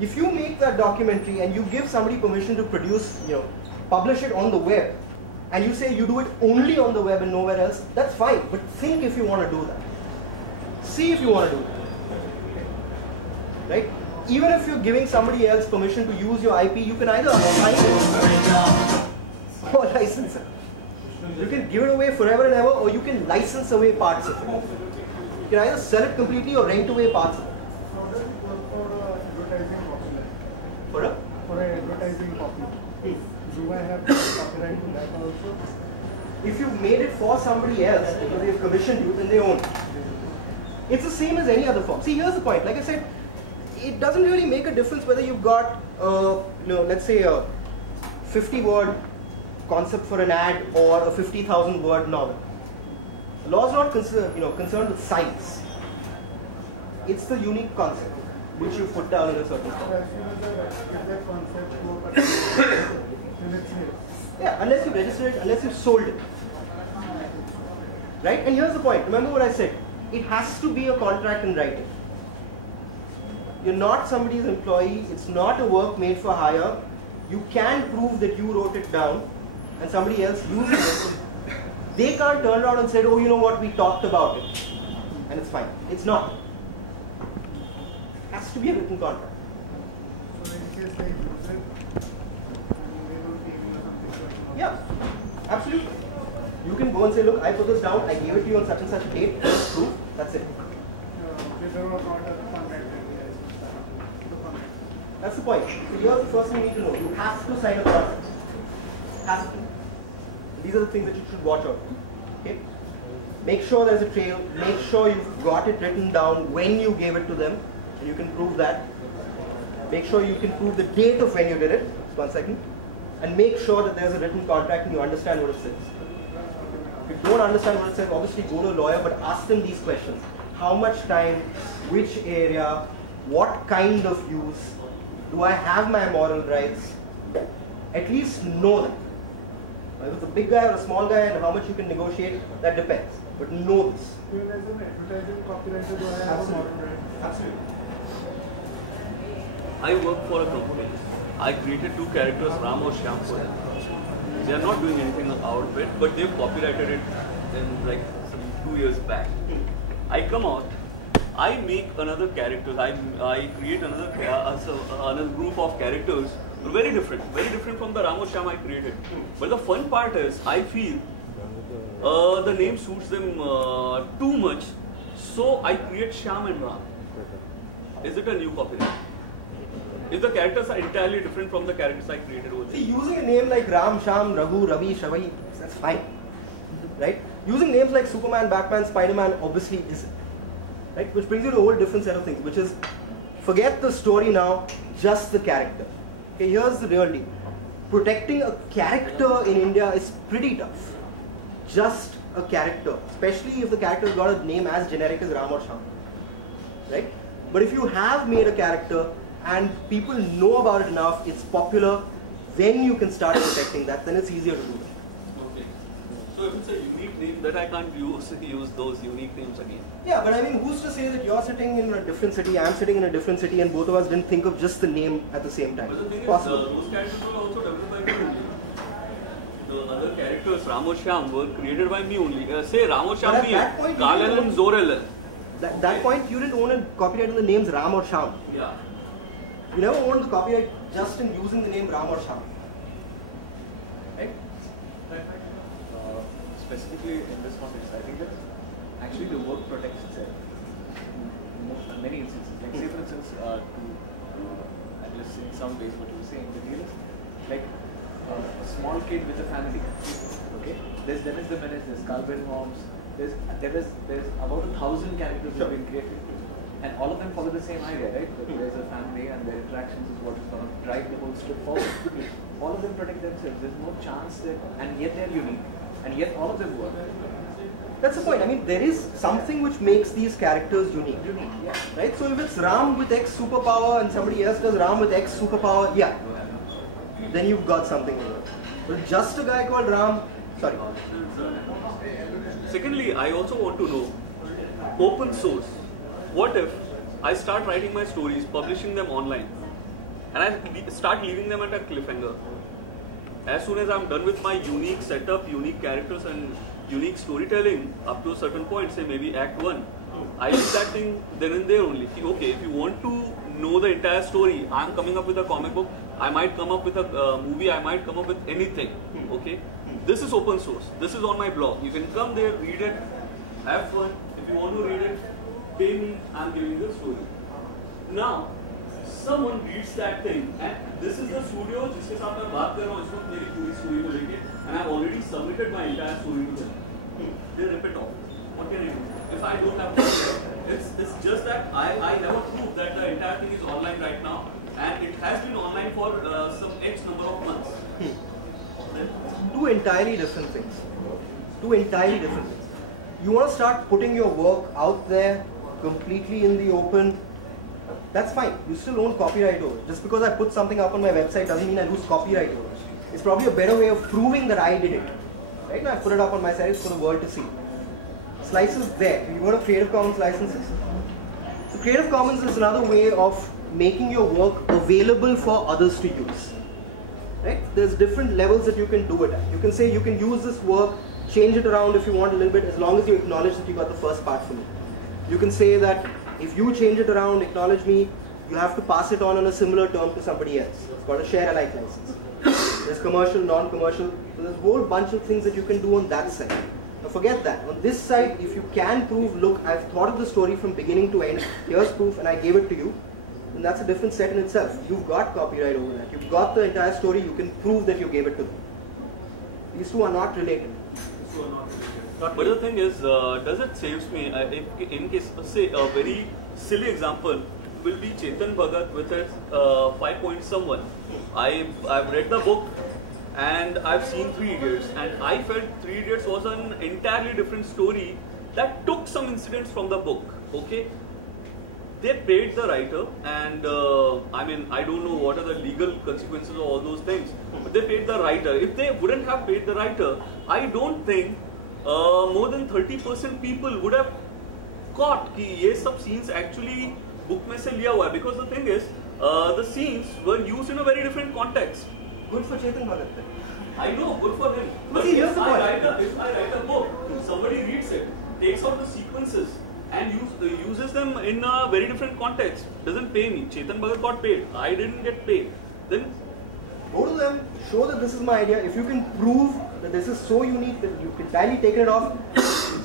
If you make that documentary and you give somebody permission to produce, publish it on the web, and you say you do it only on the web and nowhere else, that's fine. But think if you want to do that. See if you want to do that. Right? Even if you're giving somebody else permission to use your IP, you can either assign it or license it. You can give it away forever and ever, or you can license away parts of it. You can either sell it completely or rent away parts of it. For an advertising copy. Do I have copyright to that also? If you made it for somebody else because they've commissioned you, then they own it. It's the same as any other form. See, here's the point. Like I said, it doesn't really make a difference whether you've got, let's say a 50-word concept for an ad or a 50,000-word novel. The law is not concerned with size. It's the unique concept which you put down in a certain form. Yeah, unless you register it, unless you sold it. Right? And here's the point. Remember what I said. It has to be a contract in writing. You're not somebody's employee. It's not a work made for hire. You can prove that you wrote it down and somebody else uses it. They can't turn around and say, oh, you know what, we talked about it. And it's fine. It's not. It has to be a written contract. So in case they use it, they don't take something. Yeah, absolutely. You can go and say, look, I put this down, I gave it to you on such and such a date, here's proof, that's it. That's the point. So here's the first thing you need to know. You have to sign a contract. Have to. These are the things that you should watch out for. Okay? Make sure there's a trail. Make sure you've got it written down when you gave it to them, and you can prove that. Make sure you can prove the date of when you did it. Just 1 second. And make sure that there's a written contract and you understand what it says. If you don't understand what it says, obviously go to a lawyer, but ask them these questions. How much time? Which area? What kind of use? Do I have my moral rights? At least know that. If it's a big guy or a small guy and how much you can negotiate, that depends. But know this. Even as an advertising copywriter, do I have a moral right? Absolutely. I work for a company. I created 2 characters, Ram or Shyam, for them. They are not doing anything out of it, but they've copyrighted it in like 2 years back. I come out, I make another character. I create another group of characters, very different from the Ram or Shyam I created. But the fun part is, I feel the name suits them too much, so I create Shyam and Ram. Is it a new copyright? If the characters are entirely different from the characters I created over there. See, using a name like Ram, Shyam, Raghu, Ravi, Shavai, that's fine. Right? Using names like Superman, Batman, Spider-Man obviously isn't. Right? Which brings you to a whole different set of things, which is, forget the story now, just the character. Okay, here's the real deal. Protecting a character in India is pretty tough. Just a character, especially if the character's got a name as generic as Ram or Shyam. Right? But if you have made a character and people know about it enough, it's popular, then you can start protecting that, then it's easier to do that. Okay. So if it's a unique name, that I can't use those unique names again. Yeah, but I mean, who's to say that you're sitting in a different city, I'm sitting in a different city, and both of us didn't think of just the name at the same time? But the thing possible. is, those characters were also developed by me only. The other characters, Ram or Shyam, were created by me only. Say Ram or Shyam, Kal-El and Zor-El. At that point, you didn't own a copyright in the names Ram or Shyam. Yeah. You never owned the copyright just in using the name Ram or Shyam. Right? Specifically in this context, I think that actually the work protects itself in many instances. Like say for instance, at least in some ways what you were saying, the deal is like a small kid with a family. Okay, there's Dennis the Menace, there's Calvin Holmes, there's about 1,000 characters that have been created. And all of them follow the same idea, right? That there's a family and their interactions is what is going to drive the whole script forward. All of them protect themselves. There's no chance that, and yet they're unique. And yet all of them work. That's the point. I mean, there is something which makes these characters unique. Yeah. Right? So if it's Ram with X superpower and somebody else does Ram with X superpower, yeah. Then you've got something here. But just a guy called Ram, sorry. Secondly, I also want to know, open source. What if I start writing my stories, publishing them online, and I start leaving them at a cliffhanger. As soon as I'm done with my unique setup, unique characters and unique storytelling up to a certain point, say maybe act 1, I leave that thing then and there only. Okay, if you want to know the entire story, I'm coming up with a comic book, I might come up with a movie, I might come up with anything. Okay, this is open source, this is on my blog. You can come there, read it, have fun. If you want to read it, pay me, I'm giving you the story. Now, someone reads that thing, and this is the studio जिसके साथ मैं बात कर रहा हूँ, इसमें मेरी पूरी story को लेके, and I've already submitted my entire story to them. They rip it off. What can I do? If I don't have to, it's just that I have a proof that the entire thing is online right now, and it has been online for some X number of months. Two entirely different things. Two entirely different things. You want to start putting your work out there completely in the open, that's fine. You still own copyright over it. Just because I put something up on my website doesn't mean I lose copyright over it. It's probably a better way of proving that I did it. Right now I put it up on my site for the world to see. Slices there. You want a Creative Commons licenses. So Creative Commons is another way of making your work available for others to use. Right? There's different levels that you can do it at. You can say you can use this work, change it around if you want a little bit, as long as you acknowledge that you got the first part for me. You can say that if you change it around, acknowledge me, you have to pass it on a similar term to somebody else. It's called a share alike license. There's commercial, non-commercial. So there's a whole bunch of things that you can do on that side. Now forget that. On this side, if you can prove, look, I've thought of the story from beginning to end, here's proof and I gave it to you, then that's a different set in itself. You've got copyright over that. You've got the entire story, you can prove that you gave it to them. These two are not related. But the thing is, does it saves me? If in case, say, a very silly example will be Chetan Bhagat with his 5 Point Someone. I've read the book and I've seen 3 Idiots, and I felt 3 Idiots was an entirely different story that took some incidents from the book. Okay, they paid the writer, and I mean, I don't know what are the legal consequences of all those things, but they paid the writer. If they wouldn't have paid the writer, I don't think more than 30% people would have caught कि ये सब scenes actually book में से लिया हुआ है, because the thing is the scenes were used in a very different context. Good for Chetan Bhagat. I know, good for him. But But see, here's if the I point. write a book, somebody reads it, takes out the sequences and uses them in a very different context, doesn't pay me. Chetan Bhagat got paid, I didn't get paid. Then Go to them, show that this is my idea. If you can prove that this is so unique that you can entirely take it off,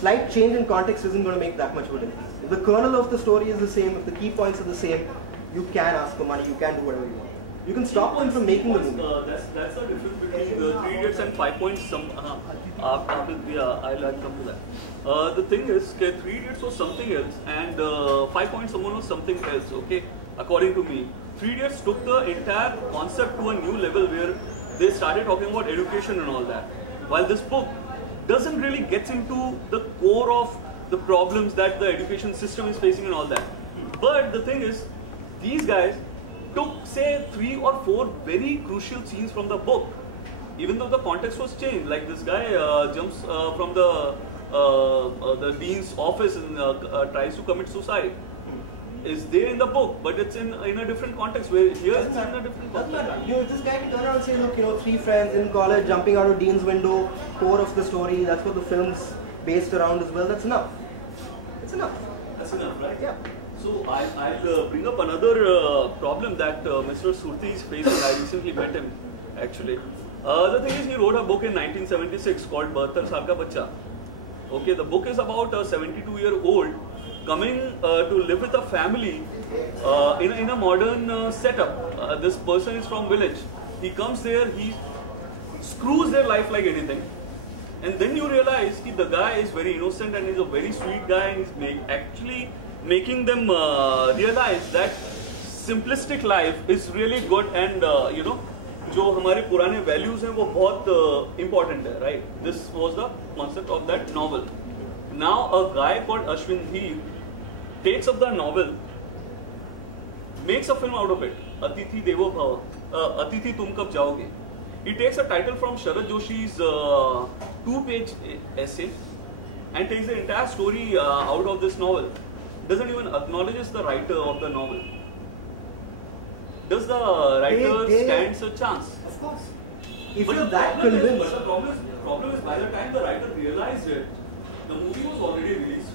slight change in context isn't going to make that much of a difference. If the kernel of the story is the same, if the key points are the same, you can ask for money, you can do whatever you want. You can stop them from making the movie. That's the difference between the 3 Idiots and 5 Points. I'll come to that. The thing is, 3 Idiots was something else, and 5 Points Someone was something else. Okay, according to me, 3 Idiots took the entire concept to a new level where they started talking about education and all that. While this book doesn't really get into the core of the problems that the education system is facing and all that. But the thing is, these guys took, say, 3 or 4 very crucial scenes from the book, even though the context was changed. Like this guy jumps from the dean's office and tries to commit suicide. Is there in the book, but it's in a different context. Where here it's in a different context. You know, this guy can turn around and say, look, you know, 3 friends in college jumping out of Dean's window, core of the story. That's what the film's based around as well. That's enough. It's enough. That's enough, right? Yeah. So I'll bring up another problem that Mr. Surti is facing. I recently met him, actually. The thing is, he wrote a book in 1976 called 72 Saal Ka Bachcha. Okay, the book is about a 72-year-old coming to live with a family in a modern setup. This person is from village. He comes there, he screws their life like anything. And then you realize that the guy is very innocent and he's a very sweet guy, and he's actually making them realize that simplistic life is really good, and you know, जो हमारे पुराने values हैं वो बहुत important है, right? This was the concept of that novel. Now a guy called Ashwin Dheer takes up the novel, makes a film out of it, Atithi Devo Bhava, Atithi Tum Kab Jaoge. He takes a title from Sharad Joshi's 2-page essay and takes the entire story out of this novel. Doesn't even acknowledges the writer of the novel. does the writer stands a chance? Of course. If But you're the that problem is- convinced. But the problem is by the time the writer realized it, the movie was already released.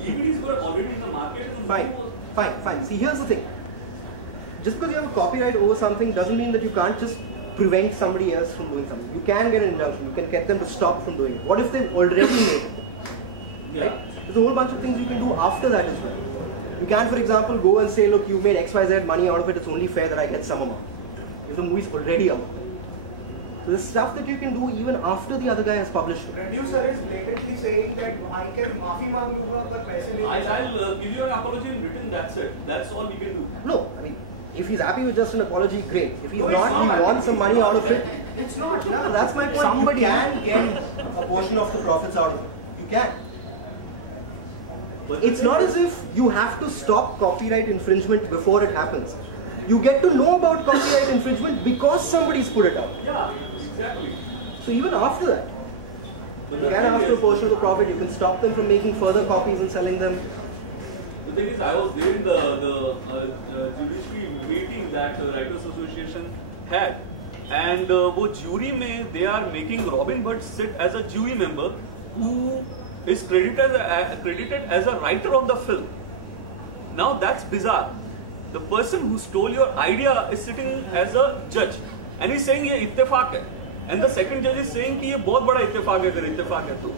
DVDs were already in the market. And the Fine, movie was, fine. See, here's the thing. Just because you have a copyright over something doesn't mean that you can't just prevent somebody else from doing something. You can get an injunction. You can get them to stop from doing it. What if they've already made it? yeah. Right? There's a whole bunch of things you can do after that as well. You can, for example, go and say, look, you've made XYZ money out of it. It's only fair that I get some amount. If the movie's already out. So there's stuff that you can do even after the other guy has published it. Producer is blatantly saying that I can maafi मांग लूँगा पर पैसे नहीं दे सकता. I'll give you an apology in written, that's it. That's all we can do. No, I mean, if he's happy with just an apology, great. If he's No, it's not, not. he wants some money out of it. It's not. Yeah, that's my point. Somebody- You can get a portion of the profits out of it. You can. But It's not as if you have to stop copyright infringement before it happens. You get to know about copyright infringement because somebody's put it out. Yeah, exactly. So even after that, But you the can thing after a is- portion of the profit, you can stop them from making further copies and selling them. The thing is, I was there in the judiciary meeting that the Writers Association had, and वो jury में they are making Robin Hood sit as a jury member who is credited as a writer of the film. Now that's bizarre. The person who stole your idea is sitting as a judge, and he's saying ये इत्तेफाक है, and the second judge is saying कि ये बहुत बड़ा इत्तेफाक है अगर इत्तेफाक है तो.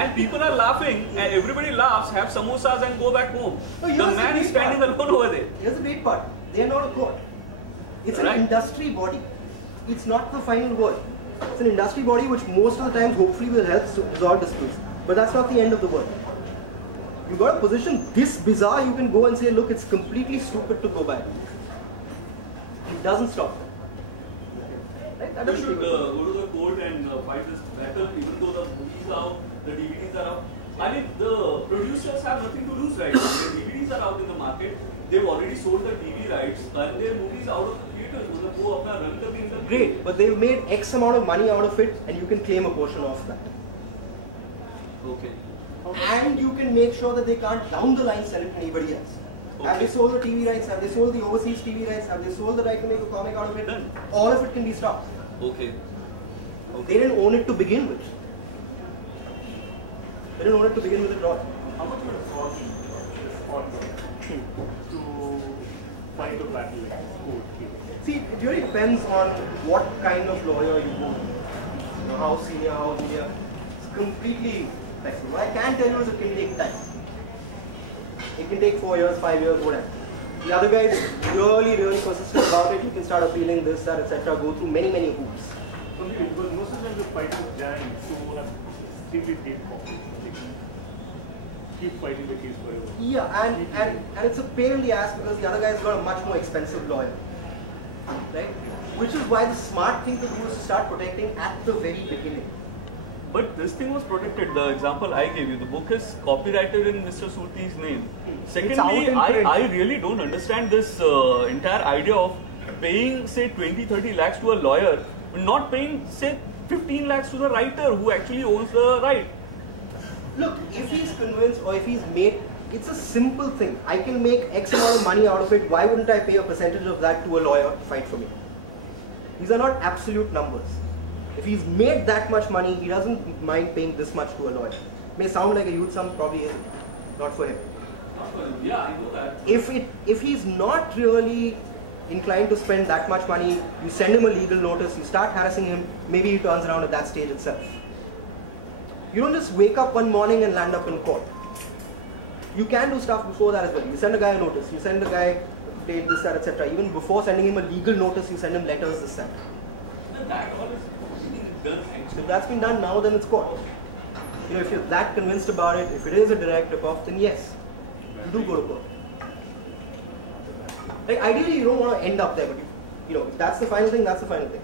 And people are laughing, and everybody laughs, have samosas and go back home. No, The here's man the is big standing part. alone over there. Here's the great part. They are not a court. It's an Right. industry body. It's not the final word. It's an industry body which most of the times hopefully will help to resolve disputes. But that's not the end of the word. You've got a position this bizarre, you can go and say, look, it's completely stupid to go back. It doesn't stop. Right? That You doesn't should give a- go to the court and fight this battle, even though the movies are out, the DVDs are out. I mean, the producers have nothing to lose right now. Their DVDs are out in the market. They've already sold the TV rights, and their movies out of the theaters. मतलब वो अपना run करके इनका Great, but they've made X amount of money out of it and you can claim a portion of that. Okay. And you can make sure that they can't down the line sell it to anybody else. Have they Okay. sold the TV rights? Have they sold the overseas TV rights? Have they sold the right to make a comic out of it? Done. All of it can be stopped. Okay. They didn't own it to begin with. They didn't own it to begin with at all. How much would it cost this author to fight a battle like this court case? See, it really depends on what kind of lawyer you go with. You know, how senior, how junior. It's completely flexible. What I can tell you is it can take time. It can take 4 years, 5 years, whatever. The other guy is really, really persistent about it. You can start appealing this, that, etc. Go through many, many hoops. Completely, because most of the time you're fighting giants who have extremely deep pockets. They can keep fighting the case forever. Yeah, and it's a pain in the ass because the other guy's got a much more expensive lawyer. Right? Which is why the smart thing to do is to start protecting at the very beginning. But this thing was protected. The example I gave you, the book is copyrighted in Mr. Surti's name. Secondly, out in print. I really don't understand this entire idea of paying, say, 20-30 lakhs to a lawyer, not paying, say, 15 lakhs to the writer who actually owns the right. Look, if he's convinced or if he's made, it's a simple thing. I can make X amount of money out of it. Why wouldn't I pay a percentage of that to a lawyer to fight for me? These are not absolute numbers. If he's made that much money, he doesn't mind paying this much to a lawyer. May sound like a huge sum, probably isn't. Not for him. Yeah, I know that. If he's not really inclined to spend that much money, you send him a legal notice, you start harassing him, maybe he turns around at that stage itself. You don't just wake up one morning and land up in court. You can do stuff before that as well. You send a guy a notice, you send a guy date this, that, etc. Even before sending him a legal notice, you send him letters, this, that. That all is done actually. If that's been done now, then it's court. You know, if you're that convinced about it, if it is a direct rip-off, then yes, you do go to court. Like ideally, you don't want to end up there, but you know, if that's the final thing, that's the final thing.